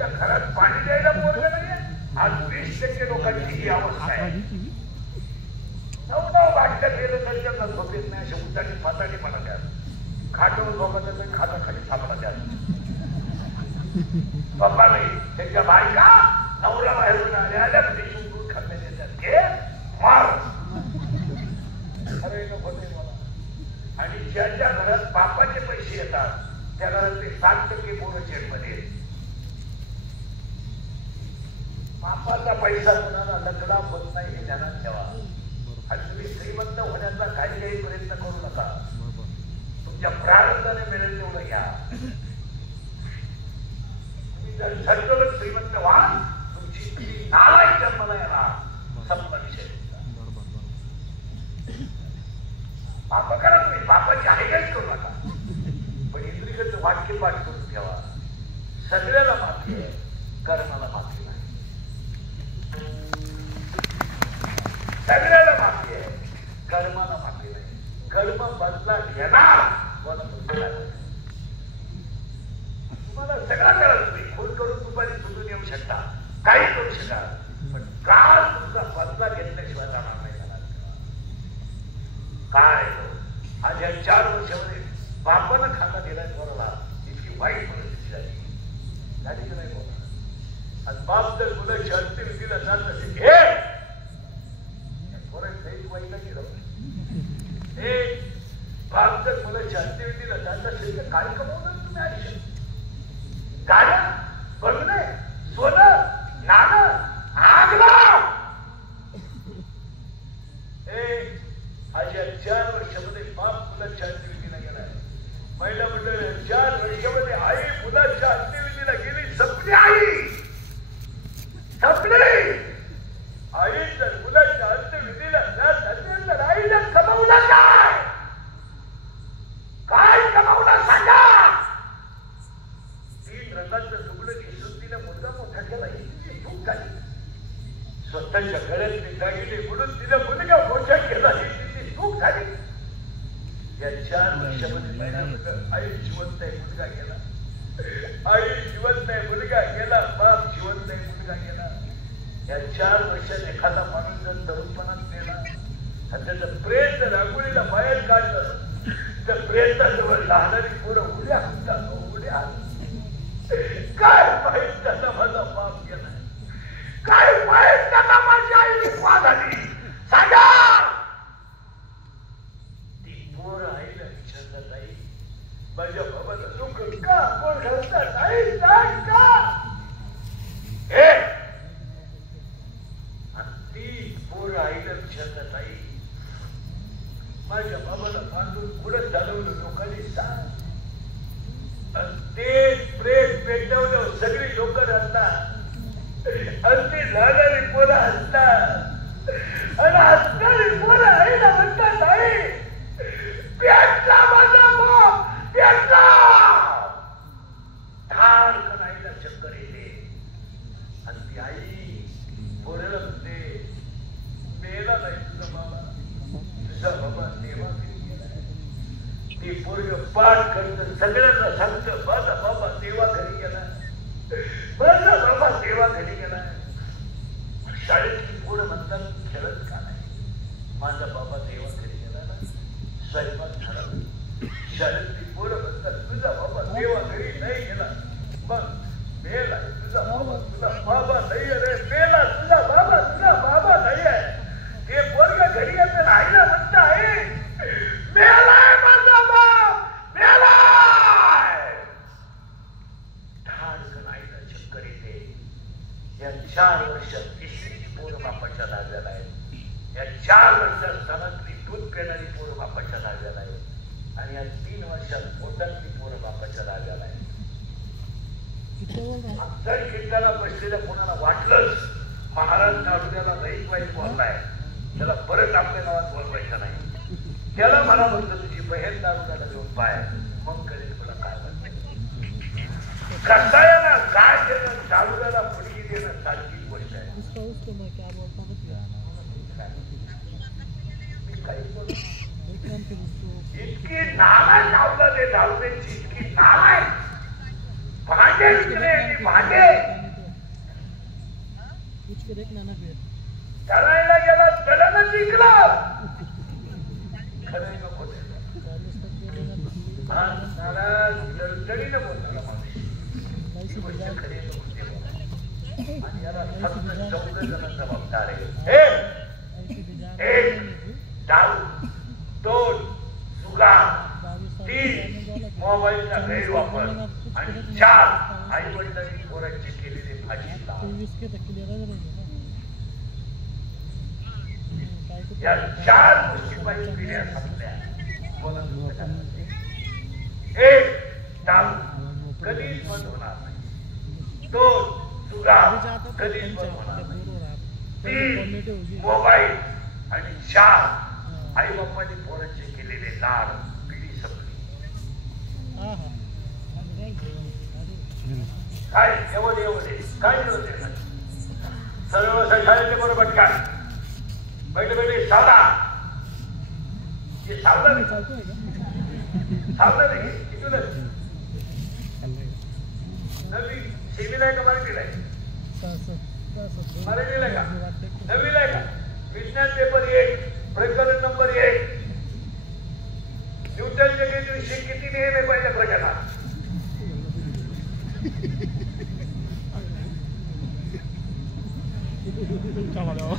तुमच्या घरात पाणी द्यायला पोरग नाहीये. आज 20% लोकांची ही अवस्था आहे. 9 बाटल्या गेलं तर त्यांना झोप येत नाही. अशा उतारी फाताडी म्हणा द्या. खाटवर झोपत तर खाटाखाली सापडा द्या. पप्पा नाही त्यांच्या बायका नवरा बाहेरून आल्या म्हणजे शिवून खाल्ल्या देतात. घे मार. अरे नको ते मला. आणि ज्याच्या घरात बापाचे पैसे येतात त्या घरात ते 7% पोरं जेलमध्ये. बापाचा पैसा कुणाला लकडा होत नाही हे ध्यानात ठेवा. आणि तुम्ही श्रीमंत होण्याचा काही प्रयत्न करू नका. तुमच्या प्रारंभाने मिळेल तेवढं घ्या. तुम्ही जर ठरवलं श्रीमंत व्हा तुमची नालायक जन्माला येणार. संपला विषय. पाप करा तुम्ही. पापाची हायगाईच करू नका. पण इंद्रियचं वाक्य पाठ करून ठेवा. सगळ्याला माफी आहे, कर्माला माफी नाही. सगळ्याला माफी आहे, कर्माला माफी नाही. कर्म बदला घेणार तुम्हाला सगळा करा. तुम्ही खून करून दुपारी सुटून येऊ शकता, काही करू शकाल, पण काल तुमचा बदला घेतल्याशिवाय जाणार नाही. काय आज या 4 वर्षामध्ये बापानं खाता दिलाय पोराला इतकी वाईट परिस्थिती झाली की नाही बोला. आणि बाप जर मुलं शर्ती विधीला जात असेल घे वाईट नाही गेलं. हे बाप जर मुलं शर्ती विधीला जात असेल तर काय कमवणार तुम्ही आयुष्य? गाड्या बघणे सोनं नाणं आगला. अशा 4 वर्षामध्ये बाप मुलांच्या अंत्यविधीला गेलाय. महिला मंडळ 4 वर्षामध्ये आई मुलांच्या अंत्यविधीला गेली. संपली आई, संपली आई. जर मुलांच्या अंत्यविधीला जात असेल तर आईला कमावलं काय? काय कमावलं सांगा? 3 रंगाचं लुगडं घेऊन तिला मुलगा मोठा केला. ही चूक झाली. स्वतःच्या घरात दागिने म्हणून तिला मुलगा मोठा केला. चूक झाली. या 4 वर्षामध्ये महिना आई जिवंत आहे मुलगा गेला. आई जिवंत आहे मुलगा गेला. बाप जिवंत आहे मुलगा गेला. या 4 वर्षात एखादा माणूस जर तरुणपणात गेला आणि त्याचं प्रेत जर रांगोळीला बाहेर काढलं तर प्रेताजवळ लहानारी पोरं उड्या हातात उड्या. काय माहित त्याचा माझा बाप गेला. काय माहित त्याला माझी आई विधवा झाली. सांगा. पोर आईला विचारलं नाही माझ्या बाबाला दुःख का कोण घालतात आई सांग का? हे ती पोर आईला विचारलं नाही माझ्या बाबाला बांधून पुढे चालवलं लोकांनी सांग. ते प्रेत पेटवलं सगळी लोक हसतात आणि ती लहानारी पोरं हसतात आणि हसणारी पोरं आईला म्हणतात आई पेटला माझा बाप पेटला. धार करायला चक्कर येते आणि ती आई पोराला म्हणते मेला नाही तुझा बाबा. तुझा बाबा देवा घरी गेलाय. ती पोरग पाठ करत सगळ्यांना सांगत माझा बाबा देवा घरी गेलाय. माझा बाबा देवा घरी गेलाय. शाळेतली पोरं म्हणतात खेळत का नाही? माझा बाबा देवा घरी गेला ना. स्वयंपाक झाला. शाळेतली पोरं म्हणतात तुझा बाबा देवा घरी नाही गेला. मग मेला तुझा बाबा. तुझा बाबा नाही रे. मेला तुझा बाबा. तुझा बाबा नाही आहे. ते पोरग घरी येतं आईला म्हणत आहे मेलाय माझा बाप मेलाय. ठाडकन आईला चक्कर येते. या 4 वर्षात तिसरी पोरं बापाच्या लागलेला आहे. या 4 वर्षात स्तनातली दूध पिणारी पोरं बापाच्या लागलेला आहे. आणि या 3 वर्षात पोटातली पोरं बापाच्या लागलेला आहे. अफजल कीर्तनाला बसलेल्या कोणाला वाटलंच महाराज नाडुद्याला रईस वाईट बोललाय त्याला परत आपल्या गावात बोलवायचं नाही. त्याला मला म्हणतं तुझी बहीण नाडुद्याला घेऊन पाय मग करेल तुला काय म्हणत. कसायाला काय देणं नाडुद्याला मुलगी देणं सारखी गोष्ट आहे. इतकी नालायक नावला ते धावण्याची इतकी नालायक भांडे विकले भांडे धरायला गेला धडानं जिंकला खरं नको नाराज दडदडीनं बोलणारा माणूस गोष्ट खरी नको आणि याला फक्त 14 जण जबाबदार आहे. 1 डाव 2 सुगा 3 मोबाईलचा गैरवापर आणि 4 आई वडिलांनी पोरांची केलेली फाशी या 4 गोष्टी पाहिजे पिढ्या संपल्या. 1 डाव कधीच बंद होणार नाही. 2 सुगा कधीच बंद होणार नाही. 3 मोबाईल आणि 4 आई बाप्पांनी पोरांचे केलेले लाड पिढी संपली. काय एवढे काय होते सर्व शाळेचे बरोबर काय बैठे सावला सावला नाही नवी सेमीला आहे का मराठीला आहे मराठीला आहे का नवीला आहे का विज्ञान पेपर 1 प्रकरण नंबर 1 न्यूटनचे विषय किती नियम आहे पहिल्या प्रकरणात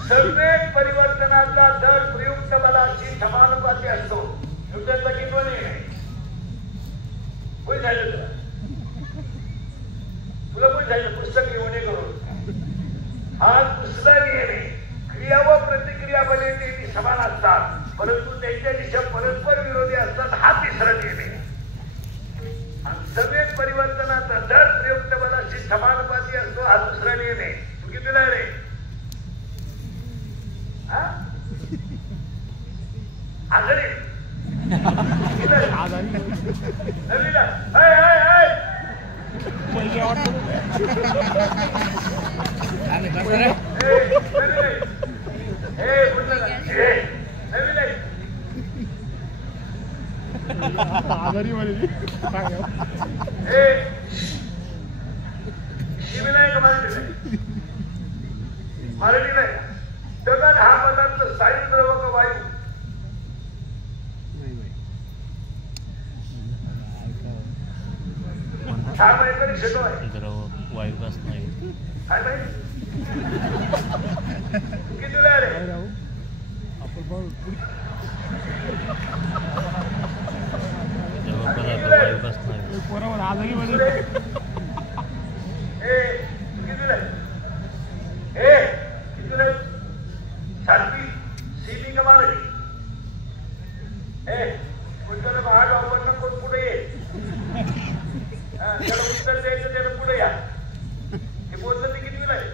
सर्वेत परिवर्तनाचा दर प्रयुक्त बलाशी समानुपाती असतो. न्यूटनचा कितवा नियम आहे कोण झालं तुला कोण झालं पुस्तक घेऊन करून हा दुसरा नियम आहे. क्रिया व प्रतिक्रिया बले ते समान असतात परंतु त्यांच्या दिशा परस्पर विरोधी असतात हा तिसरा नियम आहे. सर्वेत परिवर्तनाचा दर प्रयुक्त बलाशी समानुपाती असतो हा दुसरा नियम आहे. तू कितीला रे आजारी नवीला आजारी वाली मराठी नाही जगात हा पदार्थ स्थायी द्रव का वायू छान माहिती शेतो आहे द्रव वायू बस नाही काय माहिती किती रे वायू बस नाही बरोबर आजारी वाली सातवी सीबी का मराठी उत्तर महाग वापरणं कोण पुढे ये त्याला उत्तर द्यायचं त्याला पुढे या हे बोललं ते कितवीला आहे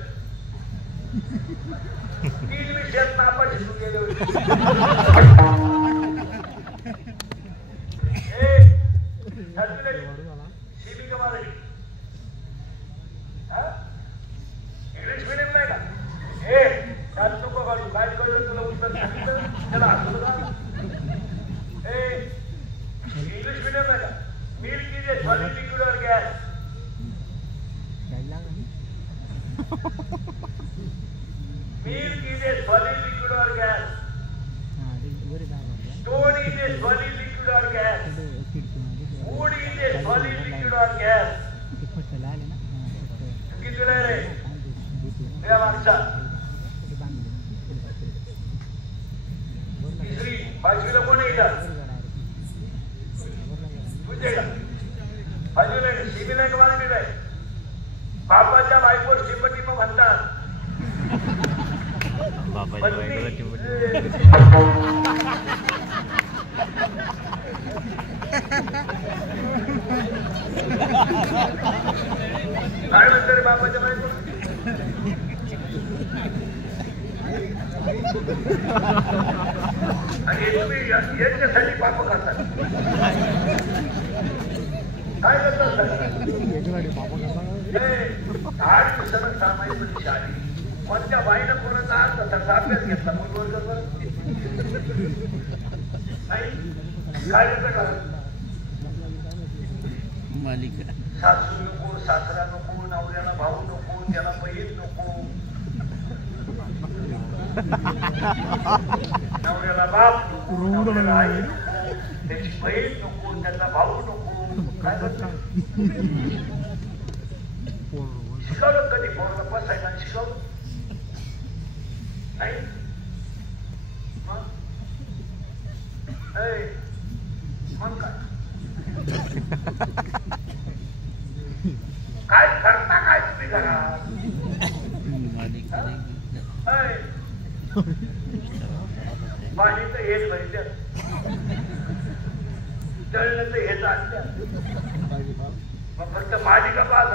3 विषयात नापास शिकून गेले होते. सीबी का मराठी इंग्लिश मीडियम नाही का त्यात नको काढू काय कळलं तुला उत्तर सांगितलं त्याला हसू का इंग्लिश मीडियम नाही का milk is a solid liquid और gas milk is a solid liquid और gas stone is a solid liquid और gas wood is a solid liquid और गॅस किती रे या मागचा तिसरी 5वीला कोण आहे का तुझे का 5वीला सीबीला एक मराठीला आहे. बापाच्या बायकोवर टिपटिप म्हणतात बापाच्या बायकोला काय म्हणतात रे बापाच्या बायको आणि तुम्ही याच्यासाठी पाप करतात काय करतात 8 दिवसानं सामायिक परीक्षा आली कोणत्या बाईनं कोणाचा अर्थ तसा अभ्यास घेतला मग वर्ग नाही काय मालिका सासू नको सासरा नको नवऱ्याला भाऊ नको त्याला बहीण नको नवऱ्याला बाप नको, नवऱ्याला आई नको, त्याची बहीण नको, त्याचा भाऊ नको. काय करता शिकवलं कधी पोरला बसायला शिकवलं नाही. मग काय करता काय तुम्ही घरात? माझी तर हेच भरत्या तळलं तर हेच आणत्या. मग फक्त माझी का पाहत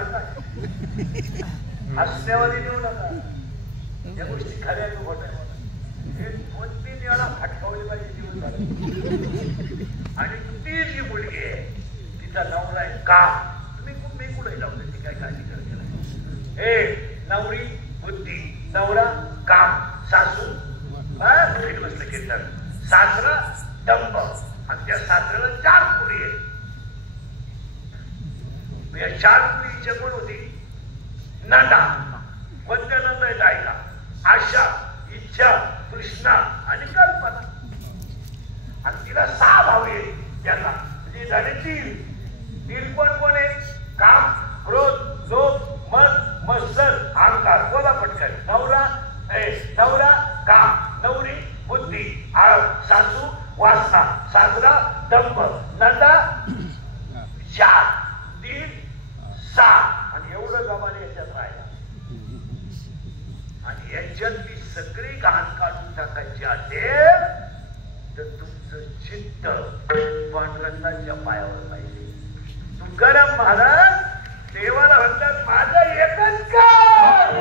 हसण्यावर येऊ नका. या गोष्टी खऱ्या खोट्या हे 2-3 वेळा फटकावली पाहिजे जीवन झालं. आणि ती जी मुलगी आहे तिचा नवरा आहे का मी कुठे लावलं ती काय काळजी करत हे नवरी बुद्धी नवरा काम सासू बसलं कीर्तन सासरा दंभ आणि त्या सासऱ्याला 4 पुरी आहे. या 4 पुरीच्या कोण होती नंदा. कोणत्या नंदा आहेत ऐका आशा इच्छा कृष्णा आणि कल्पना. आणि तिला 6 भाऊ आहे त्यांना म्हणजे झाले 3 कोण आहे काम क्रोध लोभ मन मत्सर अहंकार. बोला पटकन. नवरा काम नवरी बुद्धी सासू वासना सासरा दंभ नंदा 4 3 6 आणि एवढं जमाने याच्यात राहिला. आणि याच्यात ती सगळी घाण काढून टाकायची असेल तर तुमचं चित्त पांडुरंगाच्या पायावर पाहिजे. तुकाराम महाराज देवाला म्हणतात माझं एकच काम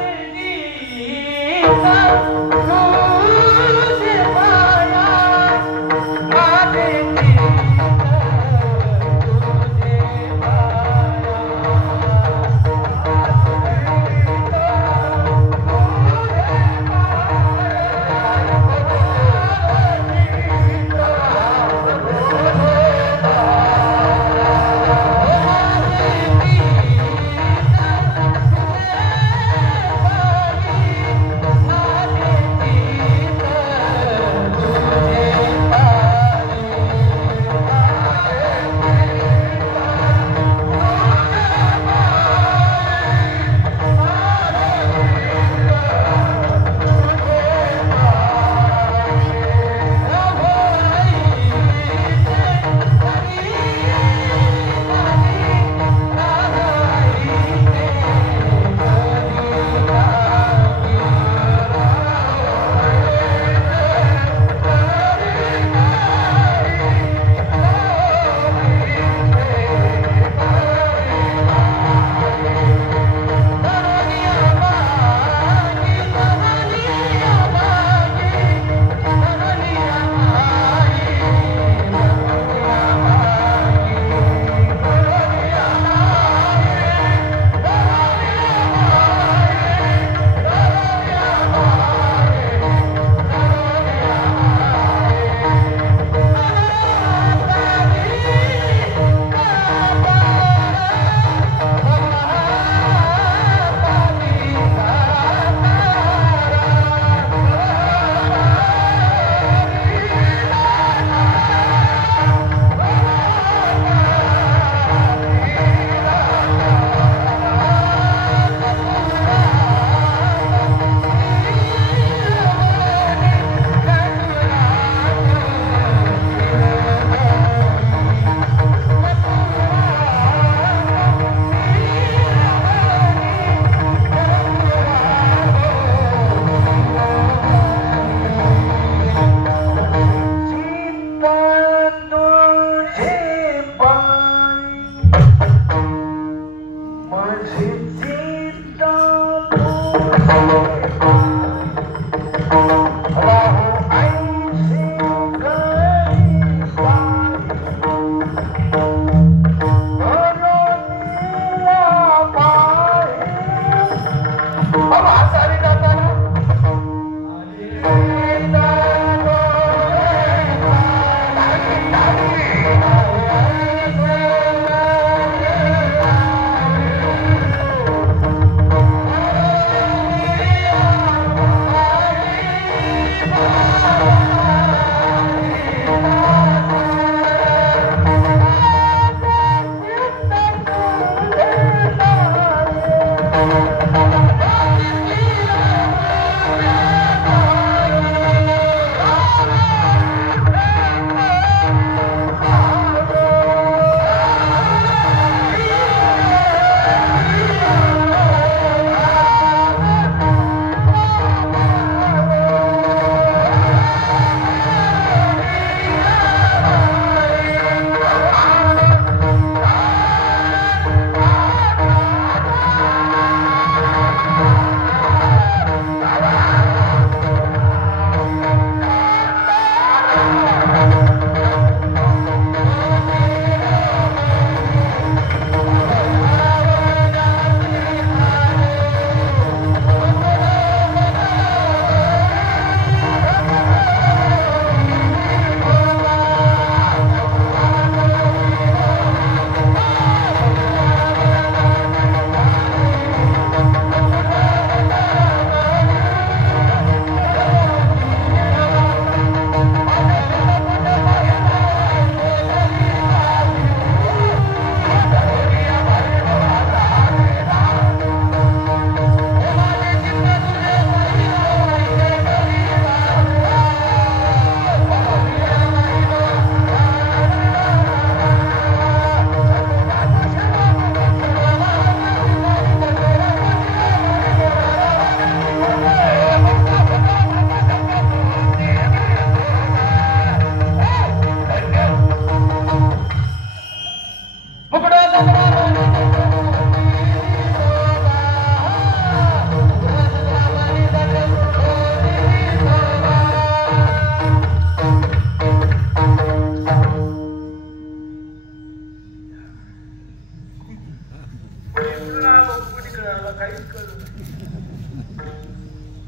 आला काहीच कळलं नाही.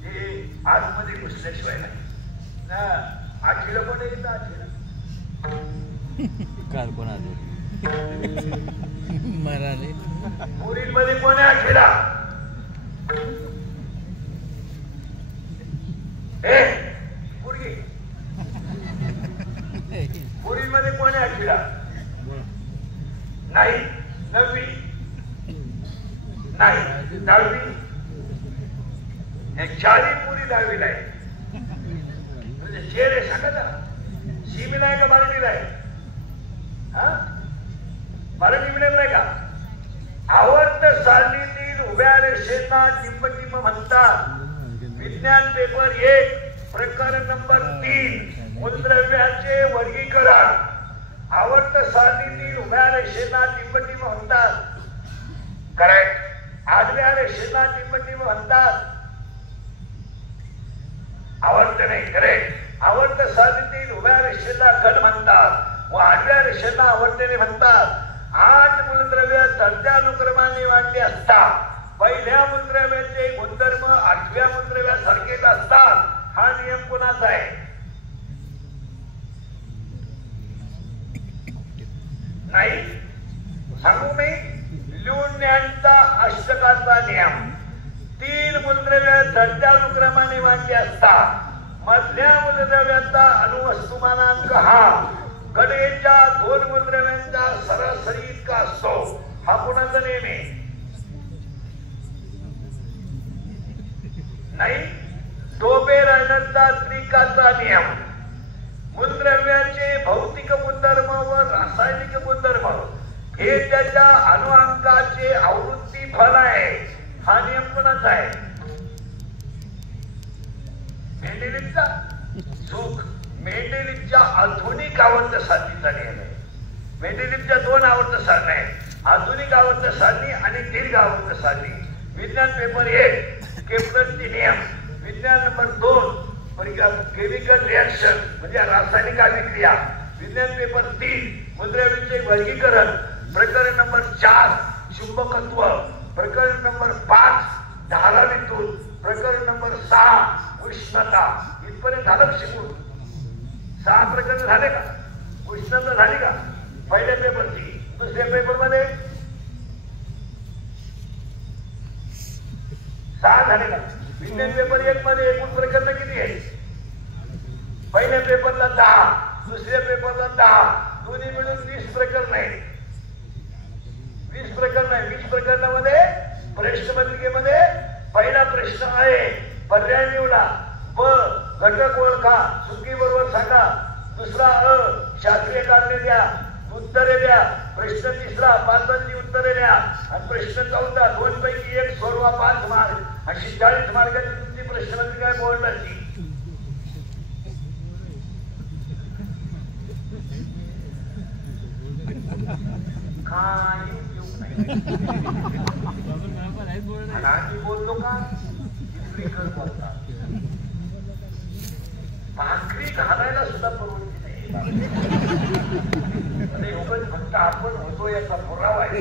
ते आतमध्ये घुसल्याशिवाय नाही ना. आठीला पण येतं आठीला. काल कोण आले मराले पुरीमध्ये कोण आहे आठीला? ए पुरगी पुरीमध्ये कोण आहे आठीला? नाही. नववी नाही. 10वी. हे चारी पुरी 10वीला आहे. म्हणजे शेर आहे सांगा ना. सीमीला आहे का मराठीला आहे? हा मराठी मिळेल नाही का? आवडत सारणीतील उभ्या रेषेंना टिंबटिंब म्हणतात. विज्ञान पेपर 1 प्रकरण नंबर 3 मूलद्रव्याचे वर्गीकरण. आवडत सारणीतील उभ्या रेषेंना टिंबटिंब म्हणतात. करेक्ट. आडव्या रेषेंना टिंबटिंब म्हणतात. आवडत नाही. करेक्ट. आवडत सारणीतील उभ्या रेषेला गण म्हणतात व आडव्या रेषेला आवडतेने म्हणतात. 8 मूलद्रव्य चढत्या अनुक्रमाने मांडले असतात. पहिल्या मूलद्रव्याचे गुणधर्म 8व्या मूलद्रव्यासारखेच असतात. हा नियम कोणाचा आहे? नाही सांगू मी. ल्युन्यांचा अष्टकाचा नियम. 3 मूलद्रव्य चढत्या अनुक्रमाने मांडले असतात. मधल्या मूलद्रव्याचा अणुवस्तुमानांक हा गणेच्या 2 मूलद्रव्यांचा सरासरी इतका असतो. हा कोणाचा नियम आहे? नाही. डोबे-रायनरचा त्रिकाचा नियम. मूलद्रव्याचे भौतिक गुणधर्म व रासायनिक गुणधर्म हे त्याच्या अणुअंकाचे आवृत्ती फल आहे. हा नियम कोणाचा आहे? मेंडेलिव्हचा. चूक. मेंडेलिव्हच्या आधुनिक आवर्त सारणीचा नियम आहे. मेंडेलिव्हच्या 2 आवर्त सारण्या आहेत. आधुनिक आवर्त सारणी आणि दीर्घ आवर्त सारणी. विज्ञान पेपर 1 केपलरचे नियम. विज्ञान नंबर 2 केमिकल रिएक्शन म्हणजे रासायनिक अभिक्रिया. विज्ञान पेपर 3 मूलद्रव्यांचे वर्गीकरण. प्रकरण नंबर 4 चुंबकत्व. प्रकरण नंबर 5 धाराविद्युत. प्रकरण नंबर 6 उष्णता. इथपर्यंत झालं शिकून? 6 प्रकरण झाले का? उष्णता झाली का पहिल्या पेपरची? दुसऱ्या पेपर मध्ये 6 झाले का? विज्ञान पेपर 1 मध्ये एकूण प्रकरण किती आहे? पहिल्या पेपरला 10, दुसऱ्या पेपरला 10, दोन्ही मिळून 20 प्रकरण आहे. 20 प्रकरण आहे. 20 प्रकरणामध्ये प्रश्नपत्रिकेमध्ये पहिला प्रश्न आहे पर्याय निवडा. ब घटक ओळखा. चुकी बरोबर सांगा. दुसरा अ शास्त्रीय कारणे द्या. उत्तरे द्या. प्रश्न तिसरा 5 उत्तरे द्या. आणि प्रश्न 14 2 पैकी 1 सोडवा 5 मार्क. अशी 40 मार्काची तुमची प्रश्नपत्रिका आहे बोर्डाची. काही उपयोग नाही. आणि बोलतो का बोलतात. भाकरी घालायला सुद्धा परवडती नाही. फक्त आपण होतो याचा पुरावा आहे.